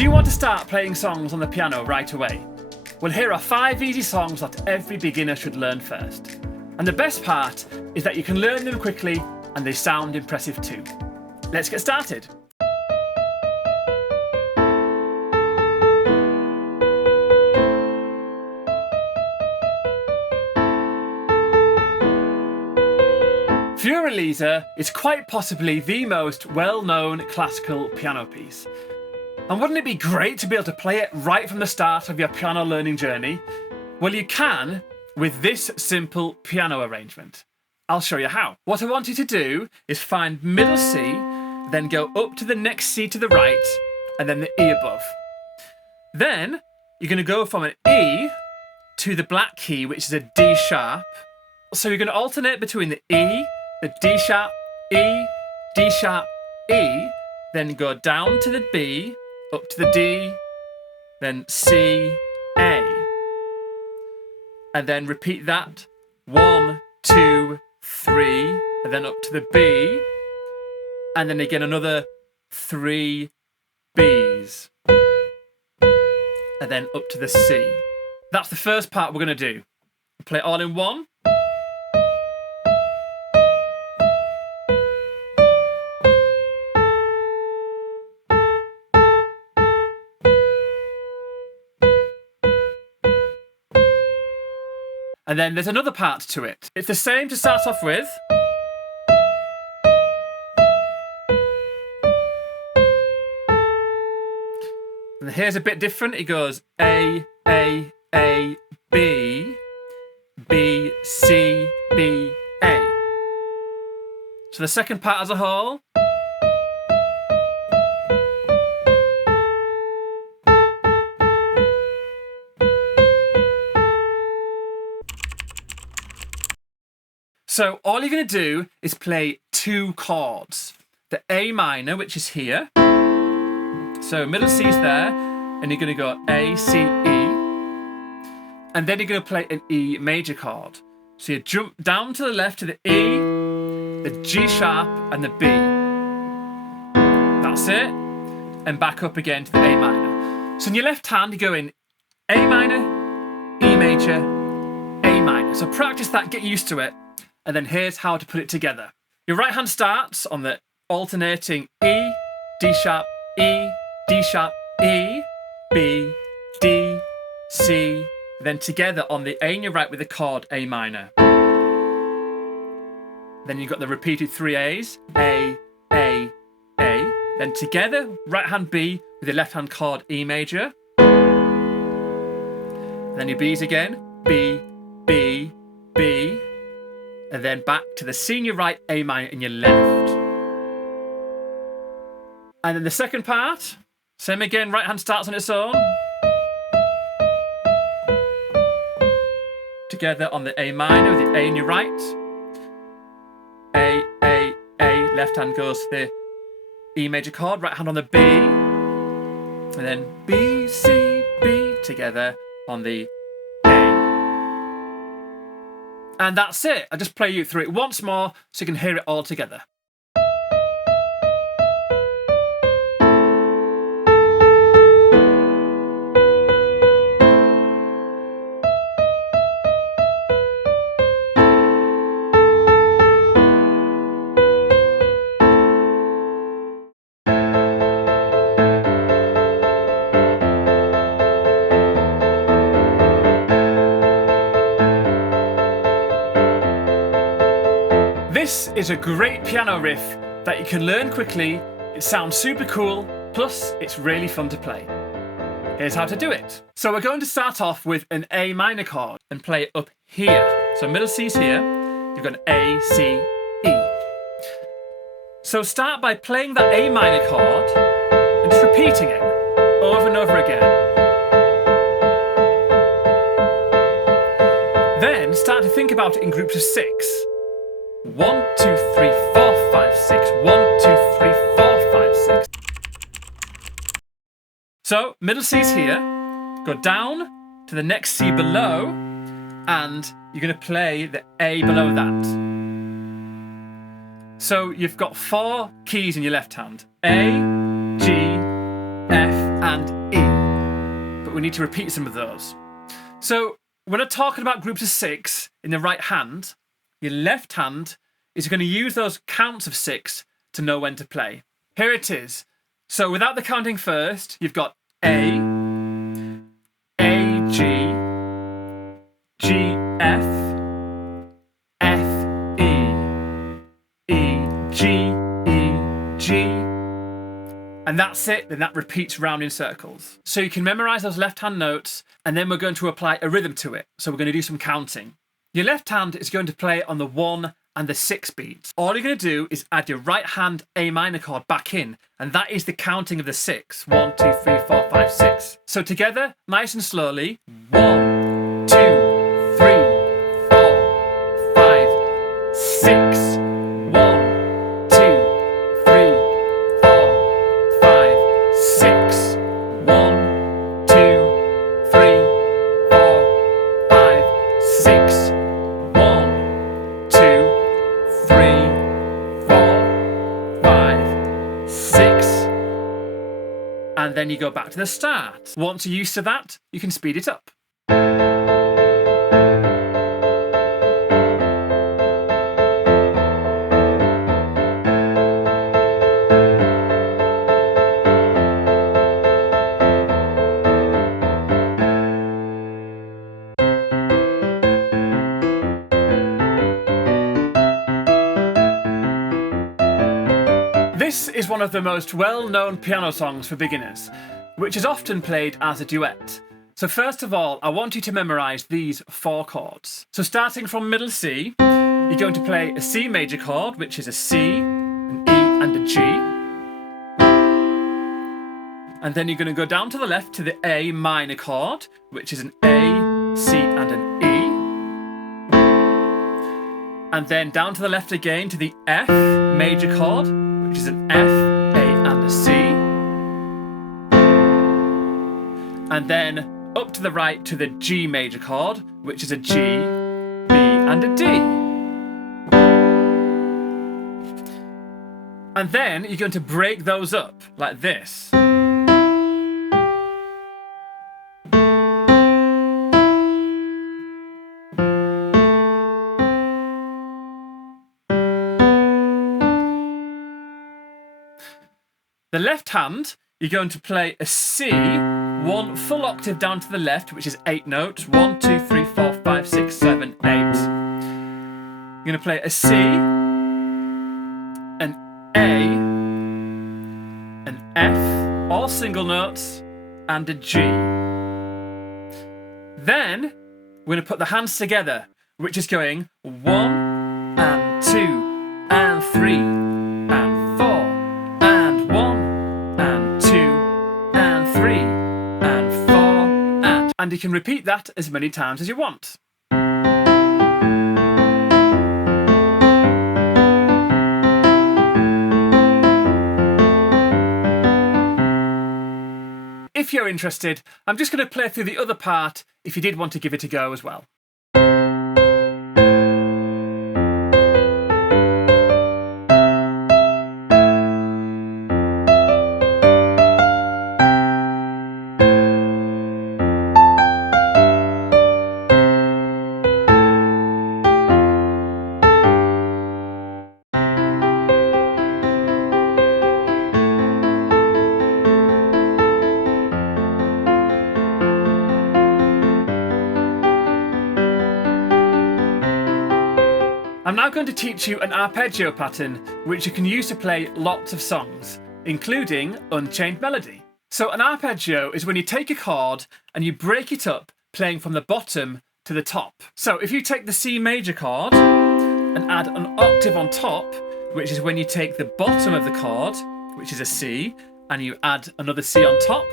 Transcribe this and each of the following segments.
Do you want to start playing songs on the piano right away? Well, here are 5 easy songs that every beginner should learn first. And the best part is that you can learn them quickly and they sound impressive too. Let's get started. Für Elise is quite possibly the most well-known classical piano piece. And wouldn't it be great to be able to play it right from the start of your piano learning journey? Well, you can with this simple piano arrangement. I'll show you how. What I want you to do is find middle C, then go up to the next C to the right, and then the E above. Then you're going to go from an E to the black key, which is a D sharp. So you're going to alternate between the E, the D sharp, E, D sharp, E, then go down to the B, up to the D, then C, A. And then repeat that 1, 2, 3, and then up to the B, and then again another 3 Bs, and then up to the C. That's the first part we're going to do. Play it all in one. And then there's another part to it. It's the same to start off with. And here's a bit different. It goes A, B, B, C, B, A. So the second part as a whole. So all you're going to do is play 2 chords. The A minor, which is here. So middle C's there, and you're going to go A, C, E. And then you're going to play an E major chord. So you jump down to the left to the E, the G sharp, and the B. That's it. And back up again to the A minor. So in your left hand, you go in A minor, E major, A minor. So practice that, get used to it. And then here's how to put it together. Your right hand starts on the alternating E, D sharp, E, D sharp, E, B, D, C, then together on the A in your right with the chord A minor. Then you've got the repeated 3 A's, A, A, A. Then together, right hand B with the left hand chord E major. And then your B's again, B, B, B. And then back to the C in your right, A minor in your left. And then the second part, same again, right hand starts on its own. Together on the A minor with the A in your right. A, left hand goes to the E major chord, right hand on the B. And then B, C, B, together on the And that's it. I'll just play you through it once more so you can hear it all together. This is a great piano riff that you can learn quickly. It sounds super cool, plus it's really fun to play. Here's how to do it. So we're going to start off with an A minor chord and play it up here. So middle C's here, you've got an A, C, E. So start by playing that A minor chord and just repeating it over and over again. Then start to think about it in groups of 6. 1, 2, 3, 4, 5, 6. 1, 2, 3, 4, 5, 6. So middle C's here, go down to the next C below, and you're going to play the A below that. So you've got 4 keys in your left hand: A, G, F, and but we need to repeat some of those. So when I'm talking about groups of 6 in the right hand, your left hand is going to use those counts of 6 to know when to play. Here it is. So without the counting first, you've got A, G, G, F, F, E, G, and that's it. Then that repeats round in circles. So you can memorize those left hand notes, and then we're going to apply a rhythm to it. So we're going to do some counting. Your left hand is going to play on the 1 and the 6 beats. All you're going to do is add your right hand A minor chord back in, and that is the counting of the 6. 1, 2, 3, 4, 5, 6. So together, nice and slowly. 1, 2, 3, 4, 5, 6. 1, 2, 3, 4, 5, 6. 1, 2, 3, 4, 5, 6. 1, 2, 3, 4, 5, 6. And then you go back to the start. Once you're used to that, you can speed it up. This is one of the most well-known piano songs for beginners, which is often played as a duet. So first of all, I want you to memorize these 4 chords. So starting from middle C, you're going to play a C major chord, which is a C, an E and a G. And then you're going to go down to the left to the A minor chord, which is an A, C and an E. And then down to the left again to the F major chord, which is an F, A and a C. And then up to the right to the G major chord, which is a G, B and a D. And then you're going to break those up like this. The left hand, you're going to play a C, 1 full octave down to the left, which is 8 notes. 1, 2, 3, 4, 5, 6, 7, 8. You're going to play a C, an A, an F, all single notes, and a G. Then we're going to put the hands together, which is going 1 and 2 and 3 and 4 and 1 and 2 and 3 and 4 and you can repeat that as many times as you want. If you're interested, I'm just going to play through the other part if you did want to give it a go as well. I'm now going to teach you an arpeggio pattern which you can use to play lots of songs, including Unchained Melody. So an arpeggio is when you take a chord and you break it up, playing from the bottom to the top. So if you take the C major chord and add an octave on top, which is when you take the bottom of the chord, which is a C, and you add another C on top,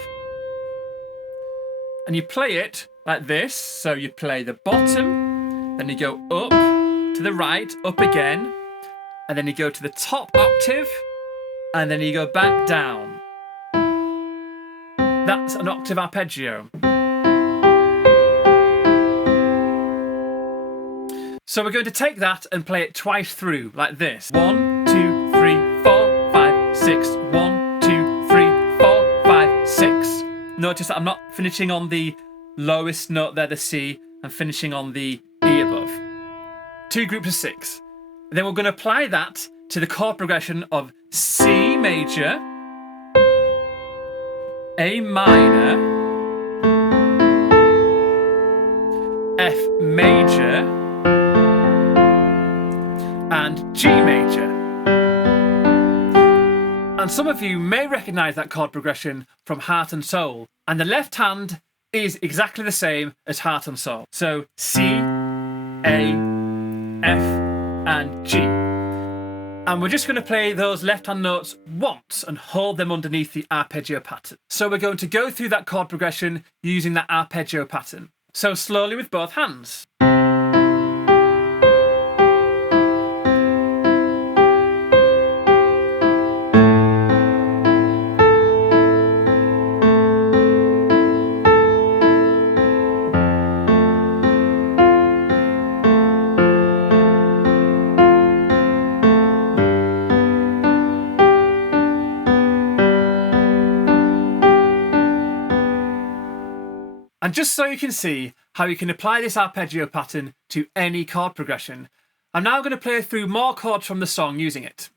and you play it like this. So you play the bottom, then you go up, to the right, up again, and then you go to the top octave, and then you go back down. That's an octave arpeggio. So we're going to take that and play it twice through, like this. 1, 2, 3, 4, 5, 6. 1, 2, 3, 4, 5, 6. Notice that I'm not finishing on the lowest note there, the C, and finishing on the E above. 2 groups of 6. Then we're going to apply that to the chord progression of C major, A minor, F major, and G major. And some of you may recognise that chord progression from Heart and Soul, and the left hand is exactly the same as Heart and Soul. So C, A, F, and G. And we're just going to play those left-hand notes once and hold them underneath the arpeggio pattern. So we're going to go through that chord progression using that arpeggio pattern. So slowly with both hands. And just so you can see how you can apply this arpeggio pattern to any chord progression, I'm now going to play through more chords from the song using it.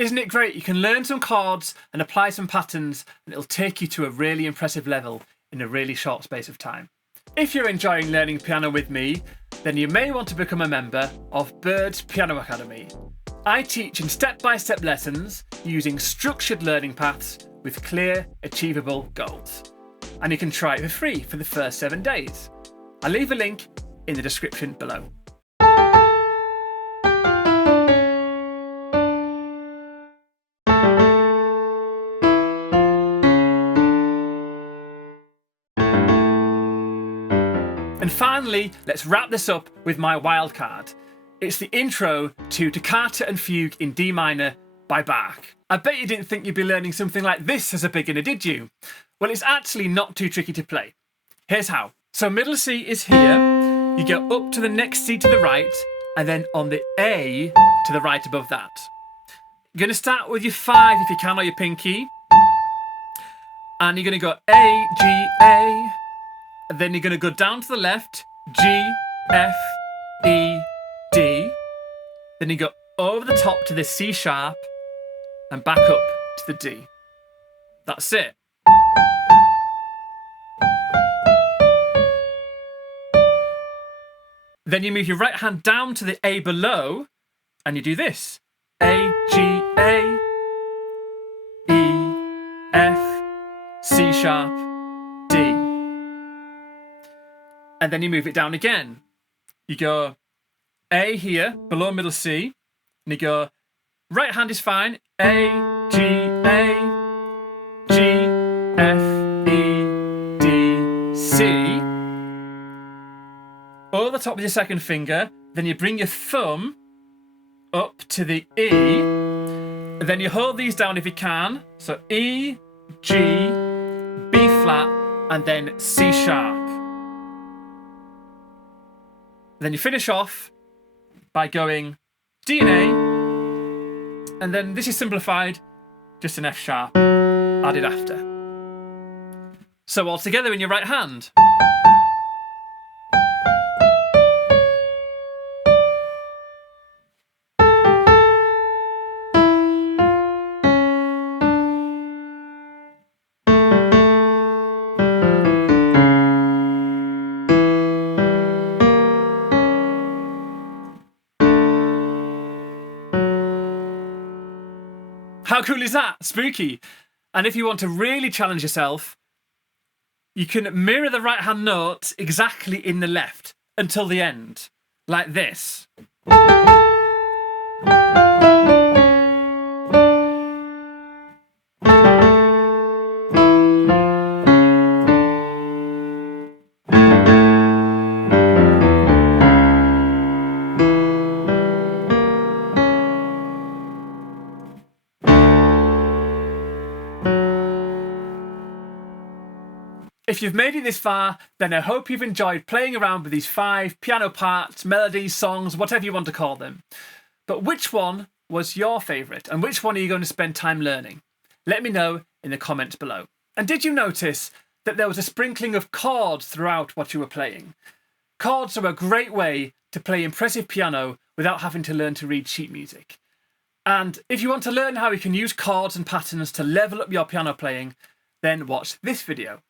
Isn't it great? You can learn some chords and apply some patterns, and it'll take you to a really impressive level in a really short space of time. If you're enjoying learning piano with me, then you may want to become a member of Bird's Piano Academy. I teach in step-by-step lessons using structured learning paths with clear, achievable goals. And you can try it for free for the first 7 days. I'll leave a link in the description below. And finally, let's wrap this up with my wildcard. It's the intro to Toccata and Fugue in D minor by Bach. I bet you didn't think you'd be learning something like this as a beginner, did you? Well, it's actually not too tricky to play. Here's how. So middle C is here, you go up to the next C to the right, and then on the A to the right above that. You're going to start with your 5 if you can, or your pinky. And you're going to go A, G, A. And then you're going to go down to the left, G, F, E, D. Then you go over the top to the C sharp and back up to the D. That's it. Then you move your right hand down to the A below and you do this. A, G, A, E, F, C sharp, D. And then you move it down again. You go A here, below middle C, and you go, right hand is fine, A, G, A, G, F, E, D, C. Over the top with your second finger, then you bring your thumb up to the E, and then you hold these down if you can, so E, G, B flat, and then C sharp. Then you finish off by going D and A, and then this is simplified, just an F sharp added after. So all together in your right hand. How cool is that? Spooky. And if you want to really challenge yourself, you can mirror the right hand note exactly in the left until the end, like this. If you've made it this far, then I hope you've enjoyed playing around with these 5 piano parts, melodies, songs, whatever you want to call them. But which one was your favourite, and which one are you going to spend time learning? Let me know in the comments below. And did you notice that there was a sprinkling of chords throughout what you were playing? Chords are a great way to play impressive piano without having to learn to read sheet music. And if you want to learn how you can use chords and patterns to level up your piano playing, then watch this video.